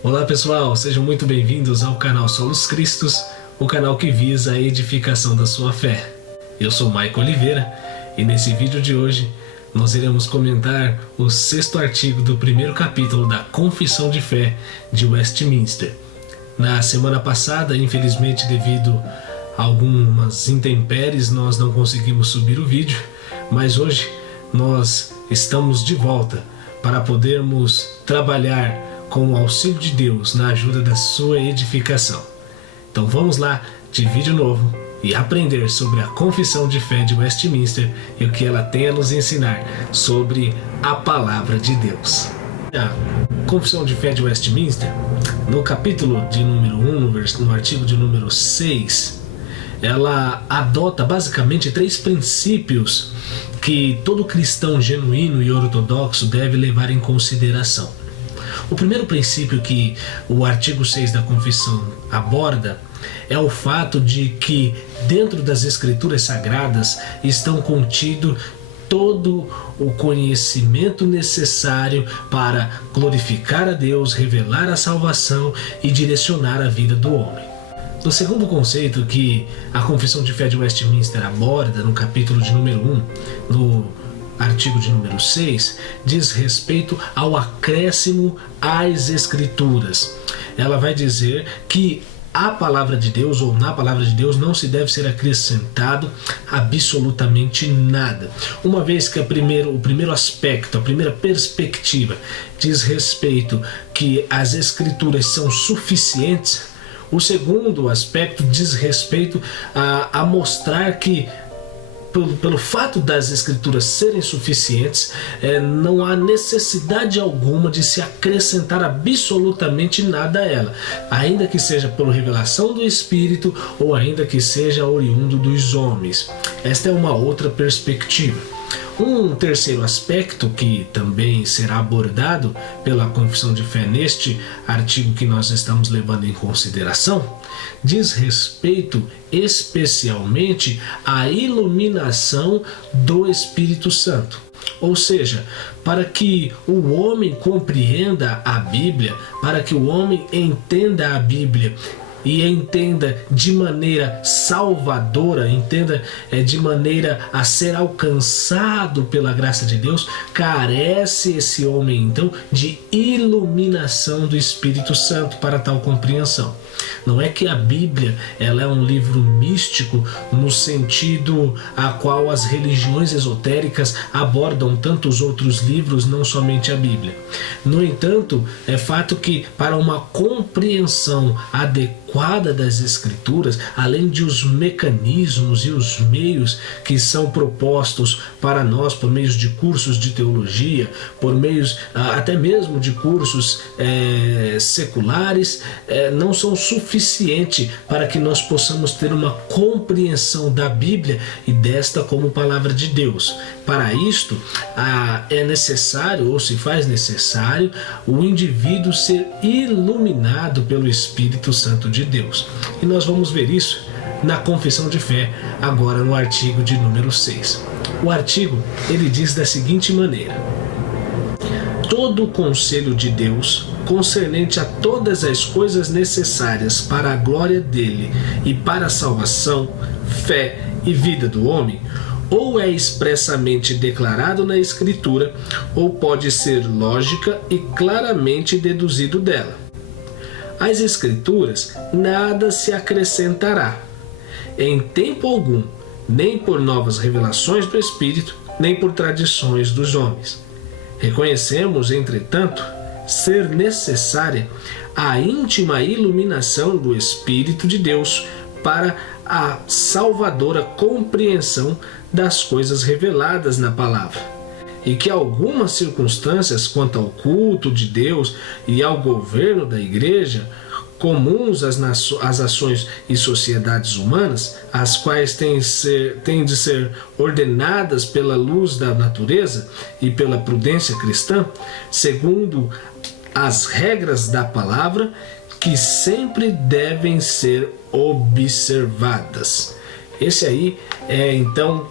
Olá pessoal, sejam muito bem-vindos ao canal Solos Cristos, o canal que visa a edificação da sua fé. Eu sou Maico Oliveira e nesse vídeo de hoje nós iremos comentar o 6º artigo do 1º capítulo da Confissão de Fé de Westminster. Na semana passada, infelizmente devido a algumas intempéries, nós não conseguimos subir o vídeo, mas hoje nós estamos de volta para podermos trabalhar com o auxílio de Deus na ajuda da sua edificação. Então vamos lá de vídeo novo e aprender sobre a Confissão de Fé de Westminster e o que ela tem a nos ensinar sobre a Palavra de Deus. A Confissão de Fé de Westminster, no capítulo de número 1, no artigo de número 6, ela adota basicamente 3 princípios que todo cristão genuíno e ortodoxo deve levar em consideração. O primeiro princípio que o artigo 6 da Confissão aborda é o fato de que dentro das Escrituras Sagradas estão contido todo o conhecimento necessário para glorificar a Deus, revelar a salvação e direcionar a vida do homem. O segundo conceito que a Confissão de Fé de Westminster aborda no capítulo de número 1, no artigo de número 6, diz respeito ao acréscimo às Escrituras. Ela vai dizer que a palavra de Deus, ou na palavra de Deus, não se deve ser acrescentado absolutamente nada. Uma vez que o primeiro aspecto, a primeira perspectiva diz respeito que as Escrituras são suficientes, o segundo aspecto diz respeito a mostrar que pelo fato das Escrituras serem suficientes, não há necessidade alguma de se acrescentar absolutamente nada a ela, ainda que seja por revelação do Espírito ou ainda que seja oriundo dos homens. Esta é uma outra perspectiva. Um terceiro aspecto que também será abordado pela Confissão de Fé neste artigo que nós estamos levando em consideração diz respeito especialmente à iluminação do Espírito Santo. Ou seja, para que o homem compreenda a Bíblia, para que o homem entenda a Bíblia e entenda de maneira salvadora, entenda de maneira a ser alcançado pela graça de Deus, carece esse homem então de iluminação do Espírito Santo para tal compreensão. Não é que a Bíblia ela é um livro místico no sentido a qual as religiões esotéricas abordam tantos outros livros, não somente a Bíblia. No entanto, é fato que para uma compreensão adequada das Escrituras, além de os mecanismos e os meios que são propostos para nós por meio de cursos de teologia, por meios até mesmo de cursos seculares, não são suficiente para que nós possamos ter uma compreensão da Bíblia e desta como palavra de Deus. Para isto, é necessário, ou se faz necessário, o indivíduo ser iluminado pelo Espírito Santo de Deus. E nós vamos ver isso na Confissão de Fé, agora no artigo de número 6. O artigo, ele diz da seguinte maneira: todo o conselho de Deus concernente a todas as coisas necessárias para a glória dele e para a salvação, fé e vida do homem, ou é expressamente declarado na Escritura, ou pode ser lógica e claramente deduzido dela. Às Escrituras nada se acrescentará, em tempo algum, nem por novas revelações do Espírito, nem por tradições dos homens. Reconhecemos, entretanto, ser necessária a íntima iluminação do Espírito de Deus para a salvadora compreensão das coisas reveladas na palavra, e que algumas circunstâncias quanto ao culto de Deus e ao governo da Igreja, comuns às ações e sociedades humanas, as quais têm de ser ordenadas pela luz da natureza e pela prudência cristã, segundo as regras da palavra, que sempre devem ser observadas. Esse aí é então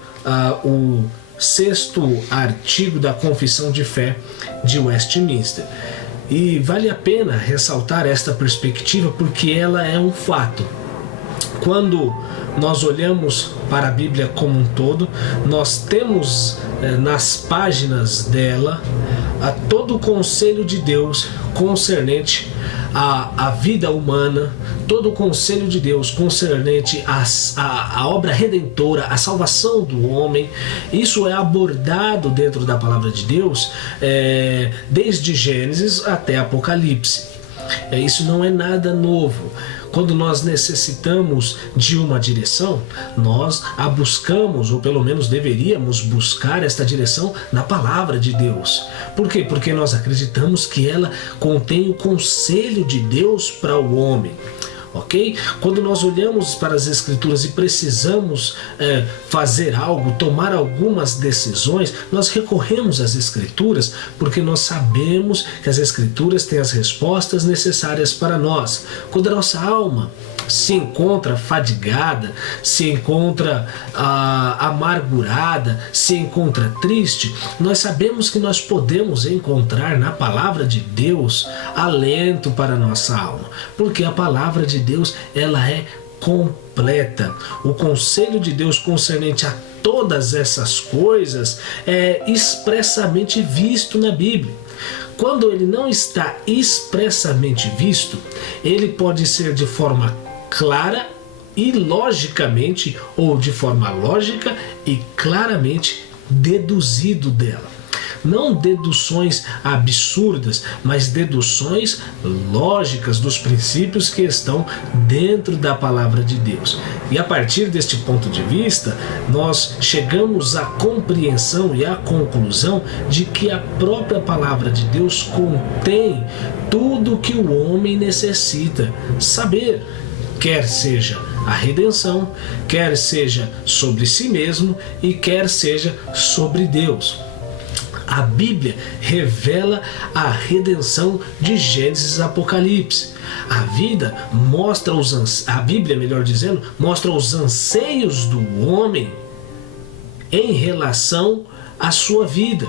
o 6º artigo da Confissão de Fé de Westminster. E vale a pena ressaltar esta perspectiva porque ela é um fato. Quando nós olhamos para a Bíblia como um todo, nós temos nas páginas dela todo o conselho de Deus concernente à vida humana, todo o conselho de Deus concernente à obra redentora, à salvação do homem. Isso é abordado dentro da palavra de Deus desde Gênesis até Apocalipse. Isso não é nada novo. Quando nós necessitamos de uma direção, nós a buscamos, ou pelo menos deveríamos buscar esta direção na palavra de Deus. Por quê? Porque nós acreditamos que ela contém o conselho de Deus para o homem. Ok? Quando nós olhamos para as Escrituras e precisamos fazer algo, tomar algumas decisões, nós recorremos às Escrituras porque nós sabemos que as Escrituras têm as respostas necessárias para nós. Quando a nossa alma se encontra fadigada, se encontra amargurada, se encontra triste, nós sabemos que nós podemos encontrar na palavra de Deus alento para a nossa alma, porque a palavra de Deus ela é completa. O conselho de Deus concernente a todas essas coisas é expressamente visto na Bíblia. Quando ele não está expressamente visto, ele pode ser de forma clara e logicamente, ou de forma lógica e claramente deduzido dela. Não deduções absurdas, mas deduções lógicas dos princípios que estão dentro da palavra de Deus. E a partir deste ponto de vista, nós chegamos à compreensão e à conclusão de que a própria palavra de Deus contém tudo o que o homem necessita saber, quer seja a redenção, quer seja sobre si mesmo e quer seja sobre Deus. A Bíblia revela a redenção de Gênesis e Apocalipse. A Bíblia, melhor dizendo, mostra os anseios do homem em relação à sua vida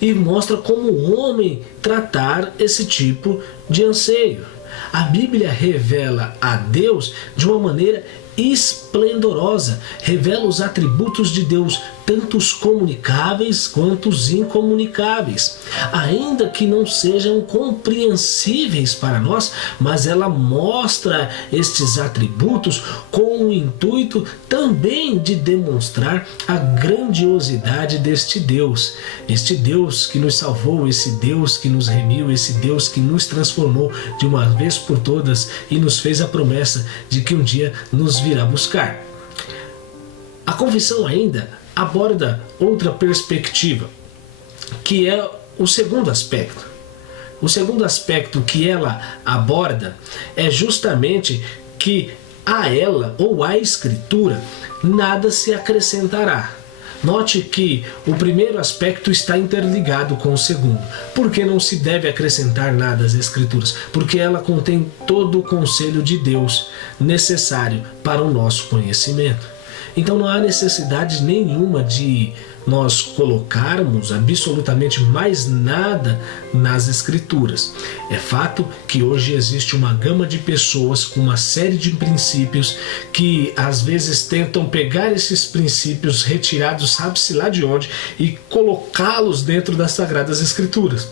e mostra como o homem tratar esse tipo de anseio. A Bíblia revela a Deus de uma maneira esplendorosa, revela os atributos de Deus, tanto os comunicáveis quanto os incomunicáveis, ainda que não sejam compreensíveis para nós, mas ela mostra estes atributos com o intuito também de demonstrar a grandiosidade deste Deus, este Deus que nos salvou, esse Deus que nos remiu, esse Deus que nos transformou de uma vez por todas e nos fez a promessa de que um dia nos virá buscar. A confissão ainda aborda outra perspectiva, que é o segundo aspecto. O segundo aspecto que ela aborda é justamente que a ela ou à Escritura nada se acrescentará. Note que o primeiro aspecto está interligado com o segundo. Por que não se deve acrescentar nada às Escrituras? Porque ela contém todo o conselho de Deus necessário para o nosso conhecimento. Então não há necessidade nenhuma de nós colocarmos absolutamente mais nada nas Escrituras. É fato que hoje existe uma gama de pessoas com uma série de princípios que às vezes tentam pegar esses princípios retirados, sabe-se lá de onde, e colocá-los dentro das Sagradas Escrituras.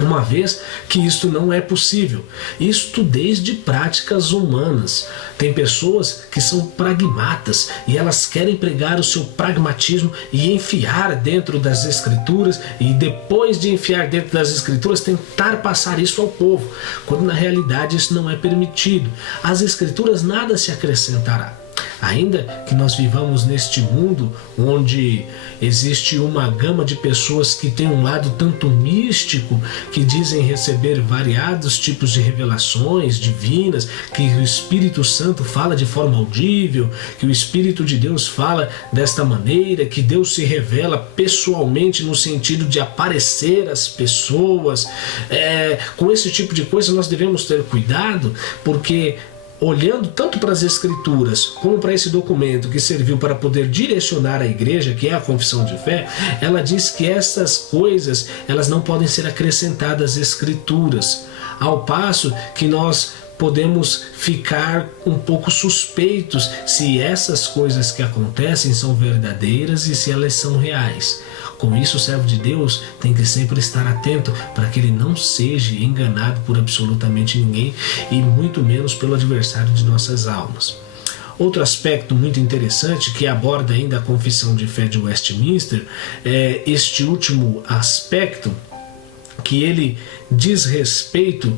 Uma vez que isto não é possível. Isto desde práticas humanas. Tem pessoas que são pragmatas e elas querem pregar o seu pragmatismo e enfiar dentro das Escrituras e depois de enfiar dentro das Escrituras tentar passar isso ao povo, quando na realidade isso não é permitido. Às Escrituras nada se acrescentará. Ainda que nós vivamos neste mundo onde existe uma gama de pessoas que tem um lado tanto místico, que dizem receber variados tipos de revelações divinas, que o Espírito Santo fala de forma audível, que o Espírito de Deus fala desta maneira, que Deus se revela pessoalmente no sentido de aparecer às pessoas. Com esse tipo de coisa nós devemos ter cuidado, porque olhando tanto para as Escrituras como para esse documento que serviu para poder direcionar a igreja, que é a confissão de fé, ela diz que essas coisas elas não podem ser acrescentadas às Escrituras, ao passo que nós podemos ficar um pouco suspeitos se essas coisas que acontecem são verdadeiras e se elas são reais. Com isso, o servo de Deus tem que sempre estar atento para que ele não seja enganado por absolutamente ninguém e muito menos pelo adversário de nossas almas. Outro aspecto muito interessante que aborda ainda a confissão de fé de Westminster é este último aspecto, que ele diz respeito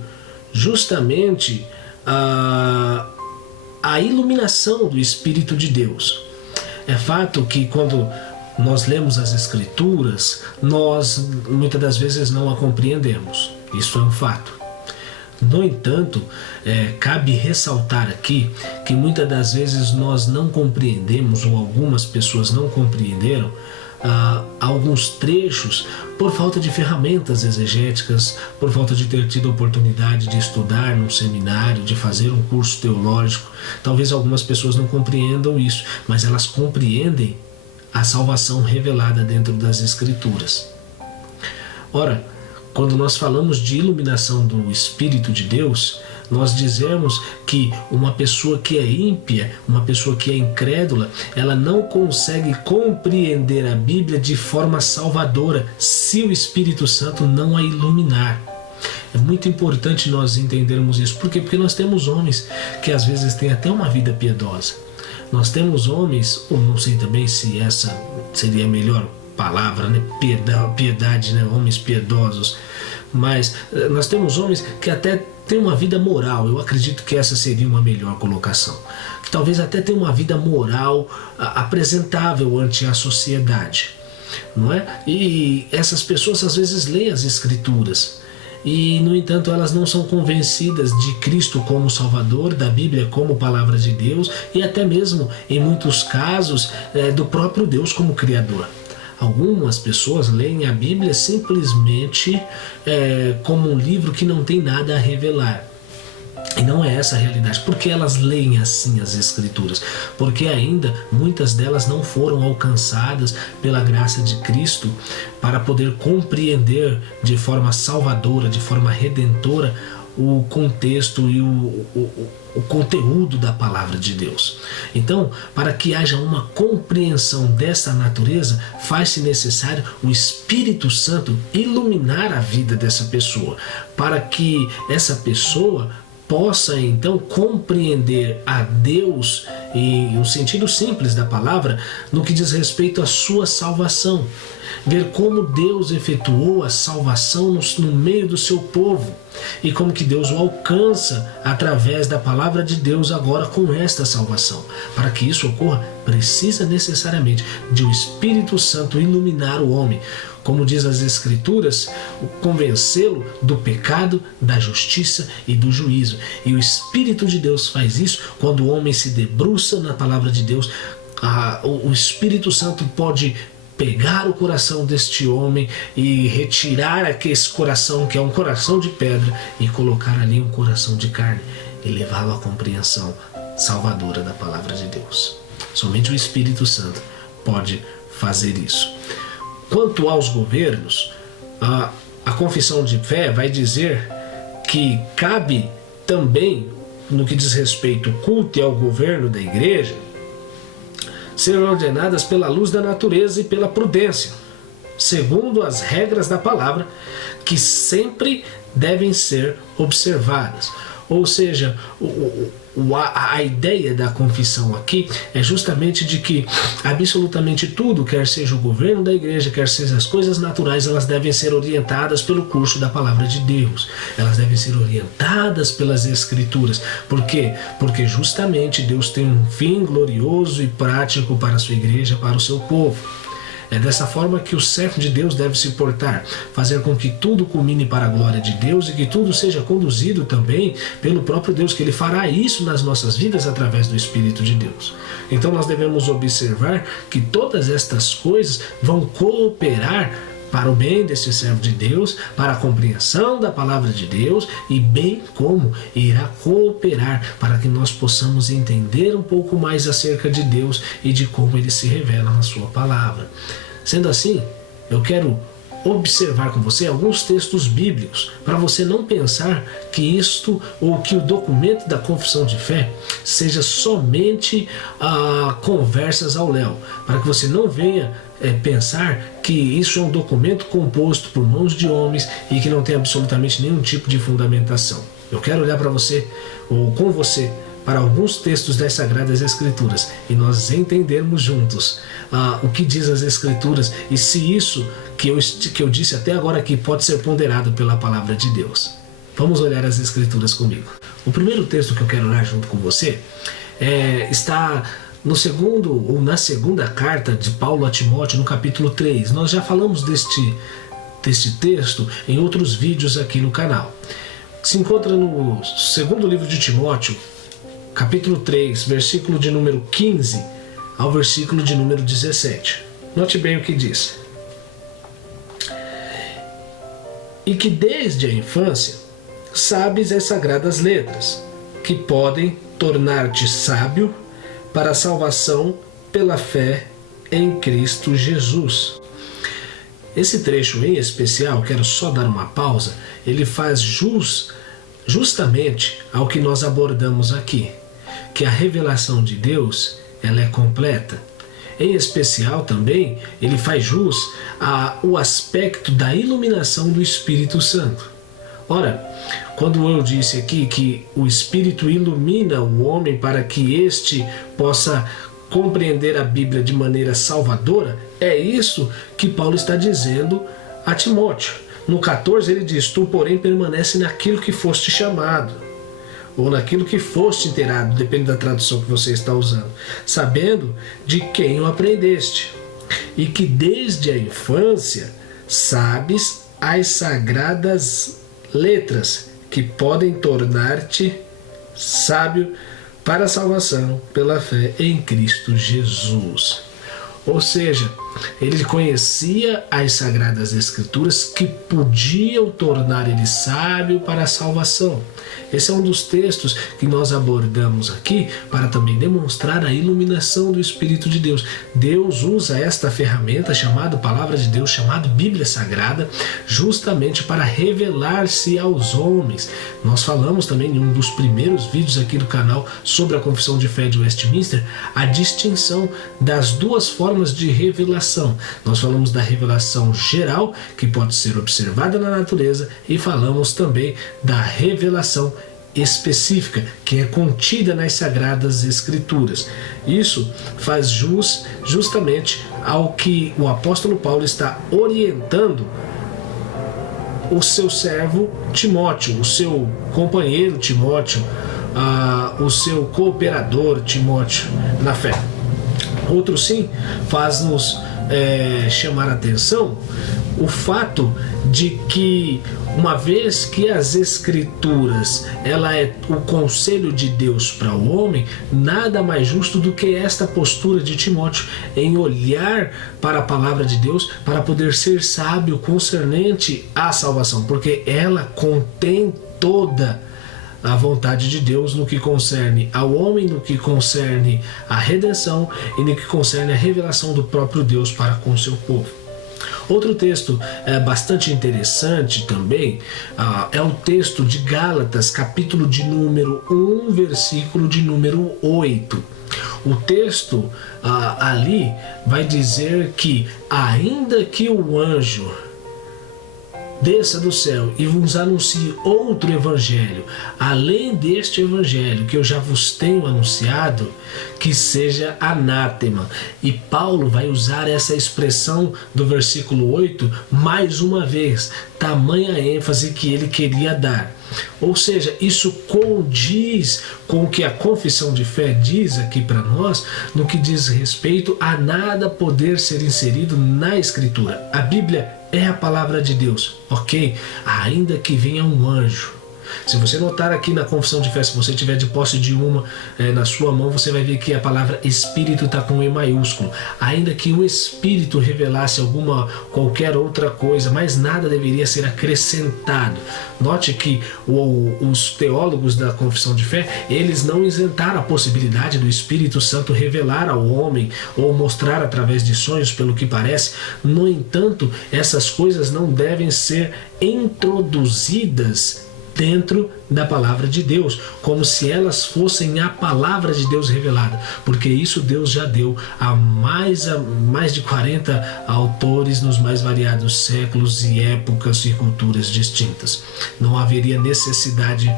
justamente à iluminação do Espírito de Deus. É fato que quando nós lemos as Escrituras, nós muitas das vezes não a compreendemos. Isso é um fato. No entanto, cabe ressaltar aqui que muitas das vezes nós não compreendemos, ou algumas pessoas não compreenderam, alguns trechos por falta de ferramentas exegéticas, por falta de ter tido a oportunidade de estudar num seminário, de fazer um curso teológico. Talvez algumas pessoas não compreendam isso, mas elas compreendem a salvação revelada dentro das Escrituras. Ora, quando nós falamos de iluminação do Espírito de Deus, nós dizemos que uma pessoa que é ímpia, uma pessoa que é incrédula, ela não consegue compreender a Bíblia de forma salvadora se o Espírito Santo não a iluminar. É muito importante nós entendermos isso. Por quê? Porque nós temos homens que às vezes têm até uma vida piedosa. Nós temos homens, ou não sei também se essa seria a melhor palavra, né? Piedade, né? Homens piedosos. Mas nós temos homens que até têm uma vida moral. Eu acredito que essa seria uma melhor colocação. Que talvez até tenham uma vida moral apresentável ante a sociedade, não é? E essas pessoas às vezes leem as Escrituras e, no entanto, elas não são convencidas de Cristo como Salvador, da Bíblia como Palavra de Deus e até mesmo, em muitos casos, do próprio Deus como Criador. Algumas pessoas leem a Bíblia simplesmente como um livro que não tem nada a revelar. E não é essa a realidade. Por que elas leem assim as Escrituras? Porque ainda muitas delas não foram alcançadas pela graça de Cristo para poder compreender de forma salvadora, de forma redentora, o contexto e o conteúdo da palavra de Deus. Então, para que haja uma compreensão dessa natureza, faz-se necessário o Espírito Santo iluminar a vida dessa pessoa, para que essa pessoa possa então compreender a Deus em um sentido simples da palavra, no que diz respeito à sua salvação. Ver como Deus efetuou a salvação no meio do seu povo e como que Deus o alcança através da palavra de Deus agora com esta salvação. Para que isso ocorra, precisa necessariamente de o Espírito Santo iluminar o homem, como diz as Escrituras, convencê-lo do pecado, da justiça e do juízo. E o Espírito de Deus faz isso quando o homem se debruça na palavra de Deus. O Espírito Santo pode pegar o coração deste homem e retirar esse coração, que é um coração de pedra, e colocar ali um coração de carne e levá-lo à compreensão salvadora da palavra de Deus. Somente o Espírito Santo pode fazer isso. Quanto aos governos, a confissão de fé vai dizer que cabe também, no que diz respeito ao culto e ao governo da igreja, ser ordenadas pela luz da natureza e pela prudência, segundo as regras da palavra, que sempre devem ser observadas. Ou seja, a ideia da confissão aqui é justamente de que absolutamente tudo, quer seja o governo da igreja, quer seja as coisas naturais, elas devem ser orientadas pelo curso da palavra de Deus. Elas devem ser orientadas pelas Escrituras. Por quê? Porque justamente Deus tem um fim glorioso e prático para a sua igreja, para o seu povo. É dessa forma que o servo de Deus deve se portar, fazer com que tudo culmine para a glória de Deus e que tudo seja conduzido também pelo próprio Deus, que Ele fará isso nas nossas vidas através do Espírito de Deus. Então nós devemos observar que todas estas coisas vão cooperar para o bem deste servo de Deus, para a compreensão da palavra de Deus e bem como irá cooperar para que nós possamos entender um pouco mais acerca de Deus e de como ele se revela na sua palavra. Sendo assim, eu quero observar com você alguns textos bíblicos para você não pensar que isto ou que o documento da confissão de fé seja somente conversas ao léu, para que você não venha pensar que isso é um documento composto por mãos de homens e que não tem absolutamente nenhum tipo de fundamentação. Eu quero olhar para você ou com você para alguns textos das Sagradas Escrituras e nós entendermos juntos o que diz as Escrituras e se isso que eu disse até agora aqui pode ser ponderado pela palavra de Deus. Vamos olhar as Escrituras comigo. O primeiro texto que eu quero olhar junto com você está no segundo ou na segunda carta de Paulo a Timóteo, no capítulo 3. Nós já falamos deste texto em outros vídeos aqui no canal. Se encontra no segundo livro de Timóteo, capítulo 3, versículo de número 15 ao versículo de número 17. Note bem o que diz. E que desde a infância sabes as sagradas letras, que podem tornar-te sábio para a salvação pela fé em Cristo Jesus. Esse trecho em especial, quero só dar uma pausa, ele faz justamente ao que nós abordamos aqui, que a revelação de Deus ela é completa. Em especial também, ele faz jus ao aspecto da iluminação do Espírito Santo. Ora, quando eu disse aqui que o Espírito ilumina o homem para que este possa compreender a Bíblia de maneira salvadora, é isso que Paulo está dizendo a Timóteo. No 14 ele diz: tu porém permanece naquilo que foste chamado, ou naquilo que foste inteirado, depende da tradução que você está usando, sabendo de quem o aprendeste, e que desde a infância sabes as sagradas letras, que podem tornar-te sábio para a salvação pela fé em Cristo Jesus. Ou seja, ele conhecia as Sagradas Escrituras que podiam tornar ele sábio para a salvação. Esse é um dos textos que nós abordamos aqui para também demonstrar a iluminação do Espírito de Deus. Deus usa esta ferramenta chamada Palavra de Deus, chamada Bíblia Sagrada, justamente para revelar-se aos homens. Nós falamos também em um dos primeiros vídeos aqui do canal sobre a Confissão de Fé de Westminster, a distinção das duas formas de revelação. Nós falamos da revelação geral, que pode ser observada na natureza, e falamos também da revelação específica, que é contida nas Sagradas Escrituras. Isso faz jus justamente ao que o apóstolo Paulo está orientando o seu servo Timóteo, o seu companheiro Timóteo, o seu cooperador Timóteo na fé. Outro sim faz-nos chamar a atenção o fato de que, uma vez que as Escrituras ela é o conselho de Deus para o homem, nada mais justo do que esta postura de Timóteo em olhar para a palavra de Deus para poder ser sábio concernente à salvação, porque ela contém toda a vontade de Deus no que concerne ao homem, no que concerne a redenção e no que concerne a revelação do próprio Deus para com o seu povo. Outro texto bastante interessante também é o texto de Gálatas, capítulo de número 1, versículo de número 8. O texto ali vai dizer que, ainda que o anjo desça do céu e vos anuncie outro evangelho, além deste evangelho que eu já vos tenho anunciado, que seja anátema. E Paulo vai usar essa expressão do versículo 8 mais uma vez, tamanha ênfase que ele queria dar. Ou seja, isso condiz com o que a confissão de fé diz aqui para nós, no que diz respeito a nada poder ser inserido na Escritura. A Bíblia é a palavra de Deus, ok? Ainda que venha um anjo, Se você notar aqui na confissão de fé, se você tiver de posse de uma na sua mão, você vai ver que a palavra Espírito está com E maiúsculo. Ainda que o Espírito revelasse qualquer outra coisa, mas nada deveria ser acrescentado. Note que os teólogos da confissão de fé, eles não isentaram a possibilidade do Espírito Santo revelar ao homem ou mostrar através de sonhos, pelo que parece. No entanto, essas coisas não devem ser introduzidas dentro da palavra de Deus, como se elas fossem a palavra de Deus revelada, porque isso Deus já deu a mais de 40 autores nos mais variados séculos e épocas e culturas distintas. Não haveria necessidade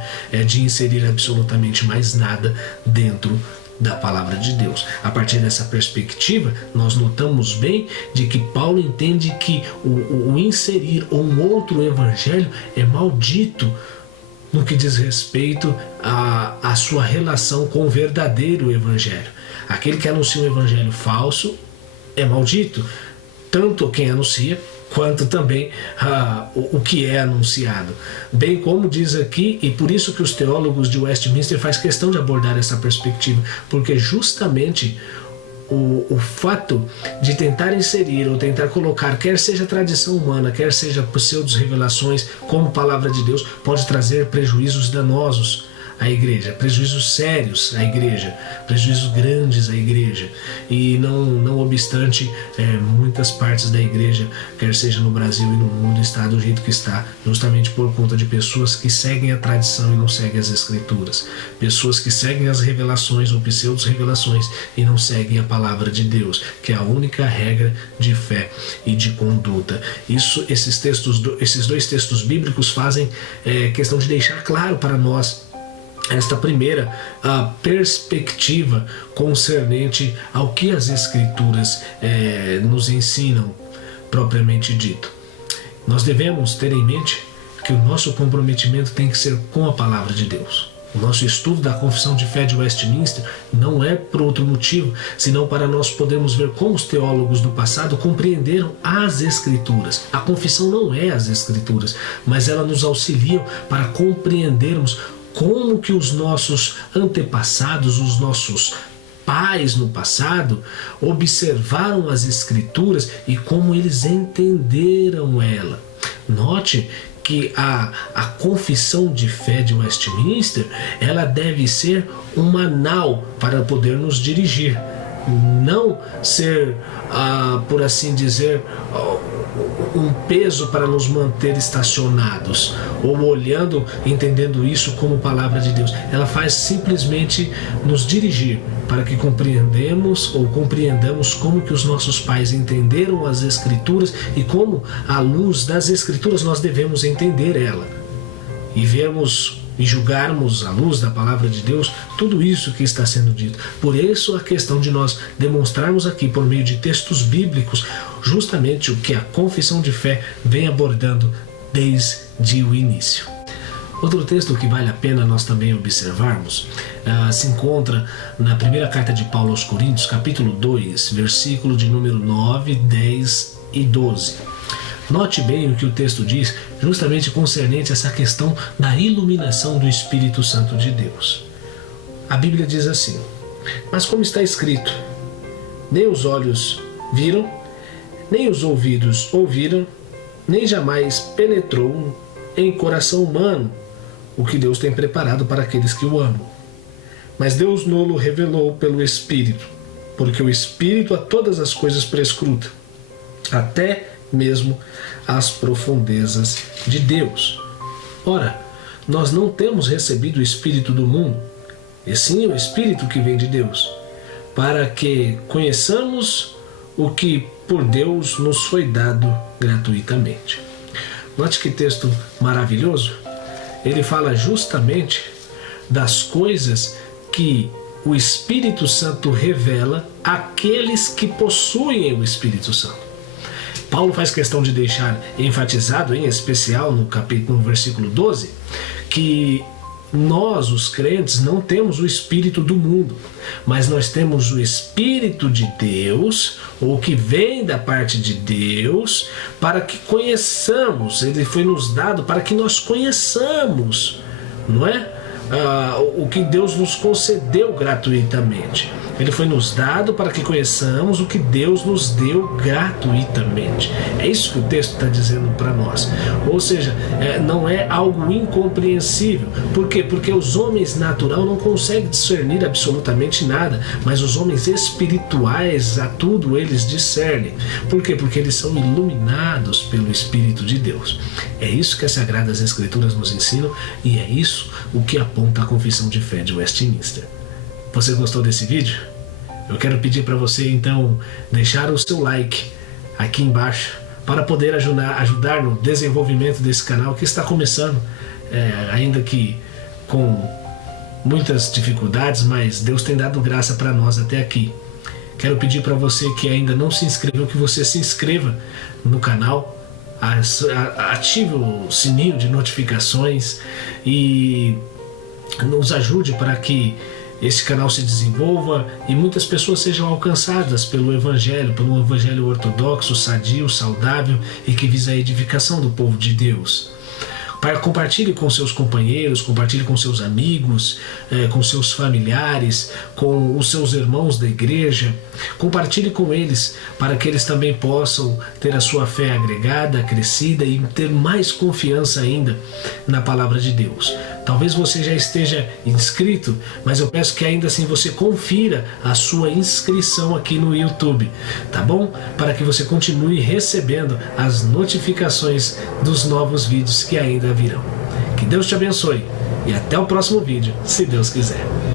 de inserir absolutamente mais nada dentro da palavra de Deus. A partir dessa perspectiva, nós notamos bem de que Paulo entende que o inserir um outro evangelho é maldito no que diz respeito à sua relação com o verdadeiro evangelho. Aquele que anuncia um evangelho falso é maldito, tanto quem anuncia quanto também o que é anunciado. Bem como diz aqui, e por isso que os teólogos de Westminster faz questão de abordar essa perspectiva, porque justamente o fato de tentar inserir ou tentar colocar, quer seja tradição humana, quer seja pseudo-revelações como palavra de Deus, pode trazer prejuízos danosos à igreja, prejuízos sérios à igreja, prejuízos grandes à igreja. E não obstante, muitas partes da igreja, quer seja no Brasil e no mundo, está do jeito que está, justamente por conta de pessoas que seguem a tradição e não seguem as escrituras, pessoas que seguem as revelações ou pseudo-revelações e não seguem a palavra de Deus, que é a única regra de fé e de conduta. Esses dois textos bíblicos fazem questão de deixar claro para nós esta primeira perspectiva concernente ao que as Escrituras nos ensinam, propriamente dito. Nós devemos ter em mente que o nosso comprometimento tem que ser com a palavra de Deus. O nosso estudo da Confissão de Fé de Westminster não é por outro motivo, senão para nós podermos ver como os teólogos do passado compreenderam as Escrituras. A confissão não é as Escrituras, mas ela nos auxilia para compreendermos como que os nossos antepassados, os nossos pais no passado, observaram as Escrituras e como eles entenderam ela. Note que a confissão de fé de Westminster, ela deve ser um manual para poder nos dirigir, não ser, por assim dizer, um peso para nos manter estacionados ou olhando, entendendo isso como palavra de Deus. Ela faz simplesmente nos dirigir para que compreendamos como que os nossos pais entenderam as Escrituras e como, à luz das Escrituras, nós devemos entender ela e vermos e julgarmos à luz da palavra de Deus tudo isso que está sendo dito. Por isso a questão de nós demonstrarmos aqui por meio de textos bíblicos justamente o que a confissão de fé vem abordando desde o início. Outro texto que vale a pena nós também observarmos se encontra na primeira carta de Paulo aos Coríntios, capítulo 2, versículo de número 9, 10 e 12. Note bem o que o texto diz, justamente concernente a essa questão da iluminação do Espírito Santo de Deus. A Bíblia diz assim: mas como está escrito, nem os olhos viram, nem os ouvidos ouviram, nem jamais penetrou em coração humano o que Deus tem preparado para aqueles que o amam. Mas Deus nolo revelou pelo Espírito, porque o Espírito a todas as coisas prescruta, até mesmo as profundezas de Deus. Ora, nós não temos recebido o Espírito do mundo, e sim o Espírito que vem de Deus, para que conheçamos o que por Deus nos foi dado gratuitamente. Note que texto maravilhoso. Ele fala justamente das coisas que o Espírito Santo revela àqueles que possuem o Espírito Santo. Paulo faz questão de deixar enfatizado, em especial no versículo 12, que nós, os crentes, não temos o Espírito do mundo, mas nós temos o Espírito de Deus, ou que vem da parte de Deus, para que conheçamos. Ele foi nos dado para que nós conheçamos não é? O que Deus nos concedeu gratuitamente. Ele foi nos dado para que conheçamos o que Deus nos deu gratuitamente. É isso que o texto está dizendo para nós. Ou seja, não é algo incompreensível. Por quê? Porque os homens naturais não conseguem discernir absolutamente nada, mas os homens espirituais, a tudo eles discernem. Por quê? Porque eles são iluminados pelo Espírito de Deus. É isso que as Sagradas Escrituras nos ensinam e é isso o que aponta a Confissão de Fé de Westminster. Você gostou desse vídeo? Eu quero pedir para você então deixar o seu like aqui embaixo para poder ajudar no desenvolvimento desse canal que está começando, ainda que com muitas dificuldades, mas Deus tem dado graça para nós até aqui. Quero pedir para você que ainda não se inscreveu, que você se inscreva no canal, ative o sininho de notificações e nos ajude para que esse canal se desenvolva e muitas pessoas sejam alcançadas pelo Evangelho ortodoxo, sadio, saudável e que visa a edificação do povo de Deus. Compartilhe com seus companheiros, compartilhe com seus amigos, com seus familiares, com os seus irmãos da igreja. Compartilhe com eles para que eles também possam ter a sua fé agregada, acrescida e ter mais confiança ainda na palavra de Deus. Talvez você já esteja inscrito, mas eu peço que ainda assim você confira a sua inscrição aqui no YouTube, tá bom? Para que você continue recebendo as notificações dos novos vídeos que ainda virão. Que Deus te abençoe e até o próximo vídeo, se Deus quiser.